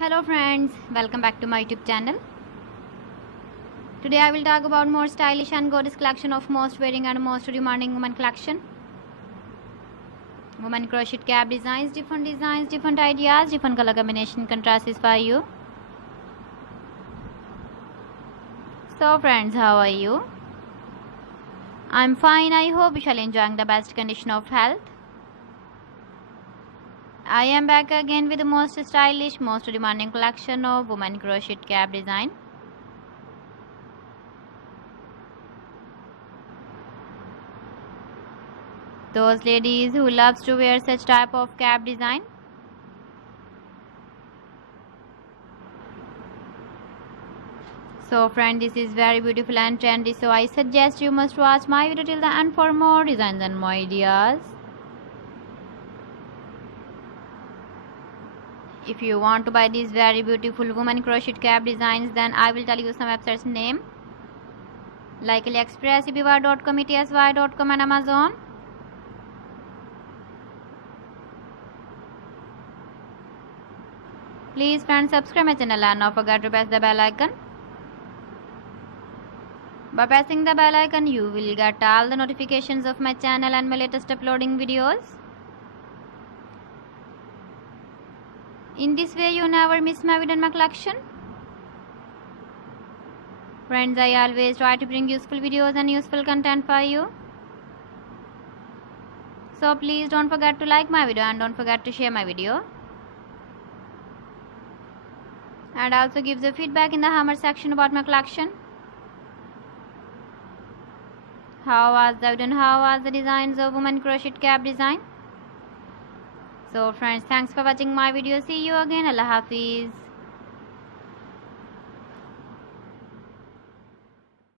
Hello friends, welcome back to my YouTube channel. Today I will talk about more stylish and gorgeous collection of most wearing and most demanding women collection. Women crochet cap designs, different ideas, different color combination contrasts for you. So friends, how are you? I'm fine. I hope you shall enjoying the best condition of health. I am back again with the most stylish, most demanding collection of women crochet cap design. Those ladies who loves to wear such type of cap design. So friend, this is very beautiful and trendy, so I suggest you must watch my video till the end for more designs and more ideas. If you want to buy these very beautiful women crochet cap designs, then I will tell you some websites name like AliExpress, eBay.com, ETSY.com and Amazon. Please friends, subscribe my channel and don't forget to press the bell icon. By pressing the bell icon, you will get all the notifications of my channel and my latest uploading videos. In this way, you never miss my video and my collection. Friends, I always try to bring useful videos and useful content for you. So please don't forget to like my video and don't forget to share my video. And also give the feedback in the hammer section about my collection. How was the video and how was the designs of women crochet cap design? So friends, thanks for watching my video. See you again. Allah Hafiz.